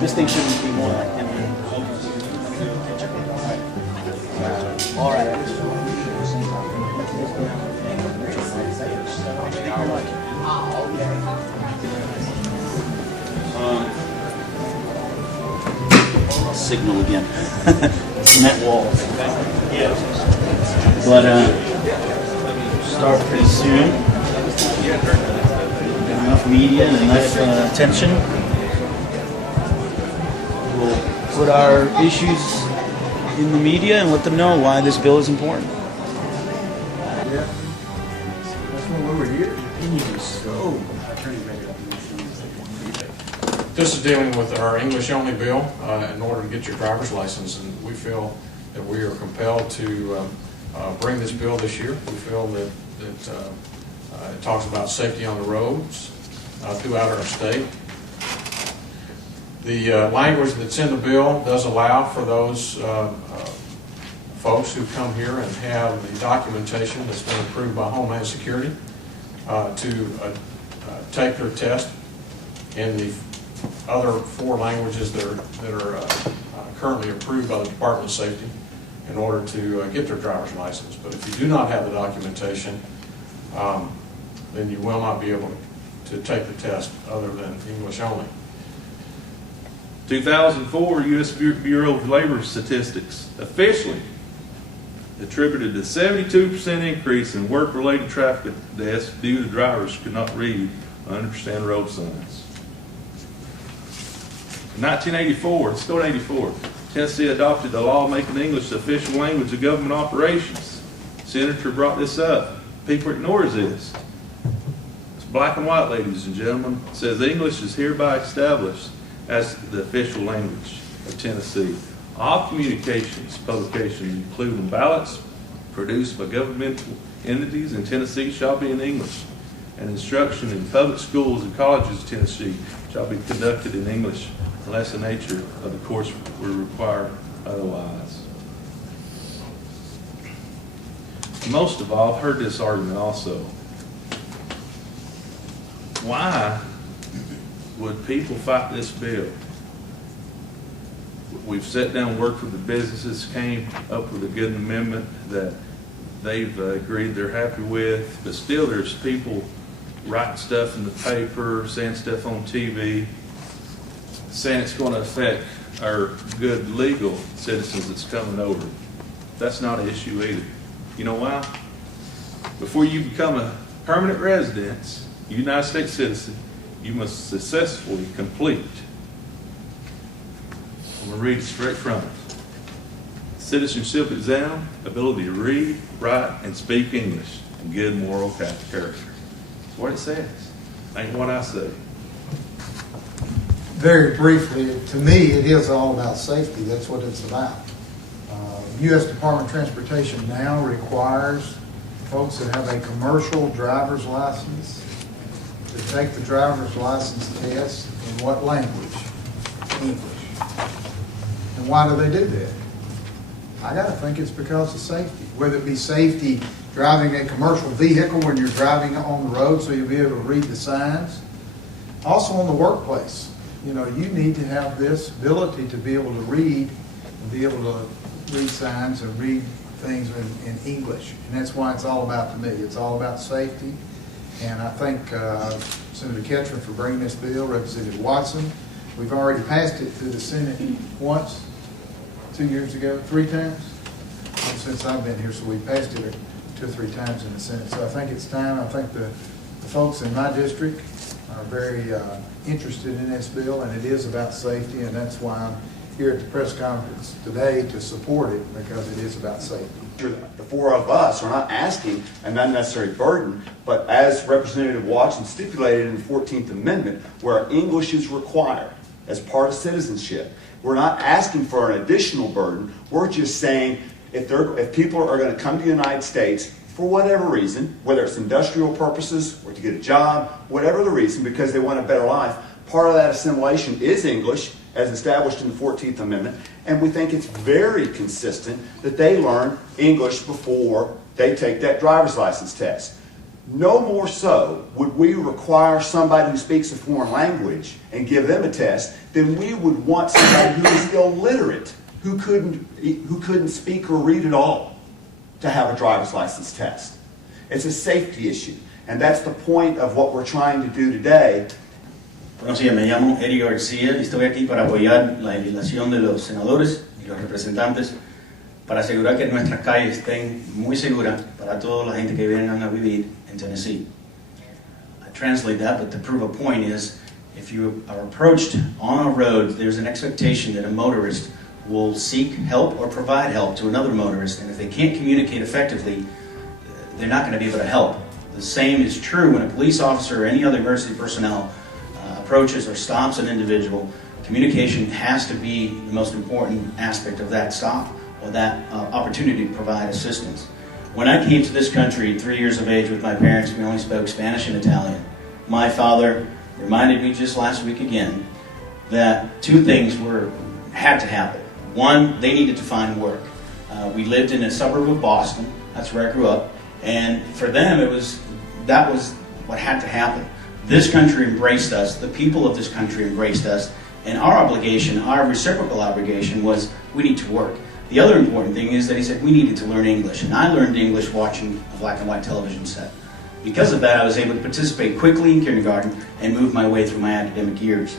This thing shouldn't be more like 10 minutes. All right. Signal again. Cement walls. But start pretty soon. Enough media and enough attention. We'll put our issues in the media and let them know why this bill is important. Yeah. That's when we were here. This is dealing with our English-only bill in order to get your driver's license, and we feel that we are compelled to bring this bill this year. We feel that it talks about safety on the roads throughout our state. The language that's in the bill does allow for those folks who come here and have the documentation that's been approved by Homeland Security to take their test in the other 4 languages that are currently approved by the Department of Safety in order to get their driver's license. But if you do not have the documentation, then you will not be able to take the test other than English only. 2004 U.S. Bureau of Labor Statistics officially attributed a 72% increase in work-related traffic deaths due to drivers who could not read or understand road signs. In 1984, let's go to 84, Tennessee adopted a law making English the official language of government operations. Senator brought this up. People ignores this. It's black and white, ladies and gentlemen. It says English is hereby established as the official language of Tennessee. All communications, publications, including ballots produced by governmental entities in Tennessee, shall be in English, and instruction in public schools and colleges of Tennessee shall be conducted in English unless the nature of the course will require otherwise. Most of all, I've heard this argument also. Why would people fight this bill? We've sat down and worked with the businesses, came up with a good amendment that they've agreed they're happy with, but still there's people writing stuff in the paper, saying stuff on TV, saying it's going to affect our good legal citizens that's coming over. That's not an issue either. You know why? Before you become a permanent resident, United States citizen, you must successfully complete. I'm going to read it straight from it. Citizenship exam, ability to read, write, and speak English, and good moral character. That's what it says. Ain't what I say. Very briefly, to me, it is all about safety. That's what it's about. U.S. Department of Transportation now requires folks that have a commercial driver's license to take the driver's license test in what language? English. And why do they do that? I got to think it's because of safety. Whether it be safety driving a commercial vehicle when you're driving on the road so you'll be able to read the signs. Also in the workplace, you know, you need to have this ability to be able to read and be able to read signs and read things in English. And that's why it's all about, to me, it's all about safety. And I thank Senator Ketchum for bringing this bill, Representative Watson. We've already passed it through the Senate once, 2 years ago, 3 times since I've been here. So we passed it 2 or 3 times in the Senate. So I think it's time. I think the folks in my district are very interested in this bill, and it is about safety, and that's why I'm here at the press conference today to support it, because it is about safety. The 4 of us are not asking an unnecessary burden, but as Representative Watson stipulated in the 14th Amendment, where English is required as part of citizenship, we're not asking for an additional burden. We're just saying if people are going to come to the United States for whatever reason, whether it's industrial purposes or to get a job, whatever the reason, because they want a better life, part of that assimilation is English, as established in the 14th Amendment, and we think it's very consistent that they learn English before they take that driver's license test. No more so would we require somebody who speaks a foreign language and give them a test than we would want somebody who is illiterate, who couldn't speak or read at all, to have a driver's license test. It's a safety issue, and that's the point of what we're trying to do today. Buenos días, me llamo Eric Garcia y estoy aquí para apoyar la legislación de los senadores y los representantes para asegurar que nuestras calles estén muy seguras para toda la gente que vengan a vivir en Tennessee. I translate that, but to prove a point is, if you are approached on a road, there's an expectation that a motorist will seek help or provide help to another motorist, and if they can't communicate effectively, they're not going to be able to help. The same is true when a police officer or any other emergency personnel approaches or stops an individual. Communication has to be the most important aspect of that stop or that opportunity to provide assistance. When I came to this country at 3 years of age with my parents, we only spoke Spanish and Italian. My father reminded me just last week again that 2 things had to happen. One, they needed to find work. We lived in a suburb of Boston. That's where I grew up. And for them, that was what had to happen. This country embraced us, the people of this country embraced us, and our obligation, our reciprocal obligation was we need to work. The other important thing is that he said we needed to learn English, and I learned English watching a black and white television set. Because of that, I was able to participate quickly in kindergarten and move my way through my academic years.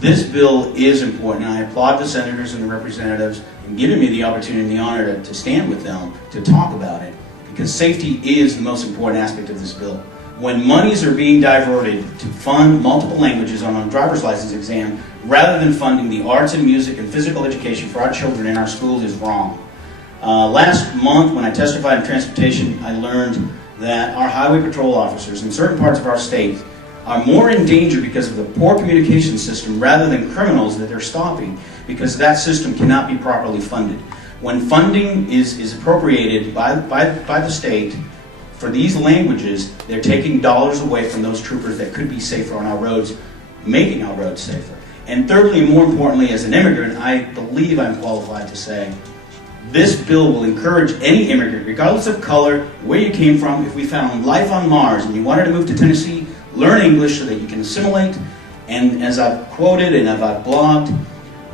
This bill is important, and I applaud the senators and the representatives in giving me the opportunity and the honor to stand with them to talk about it, because safety is the most important aspect of this bill. When monies are being diverted to fund multiple languages on a driver's license exam rather than funding the arts and music and physical education for our children in our schools is wrong. Last month when I testified in transportation, I learned that our highway patrol officers in certain parts of our state are more in danger because of the poor communication system rather than criminals that they're stopping, because that system cannot be properly funded. When funding is appropriated by the state for these languages, they're taking dollars away from those troopers that could be safer on our roads, making our roads safer. And thirdly, and more importantly, as an immigrant, I believe I'm qualified to say, this bill will encourage any immigrant, regardless of color, where you came from. If we found life on Mars and you wanted to move to Tennessee, learn English so that you can assimilate. And as I've quoted and as I've blogged,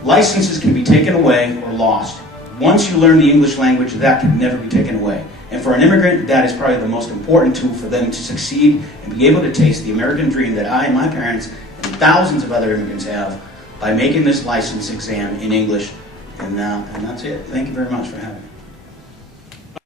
licenses can be taken away or lost. Once you learn the English language, that can never be taken away. And for an immigrant, that is probably the most important tool for them to succeed and be able to taste the American dream that I and my parents and thousands of other immigrants have by making this license exam in English. And that's it. Thank you very much for having me.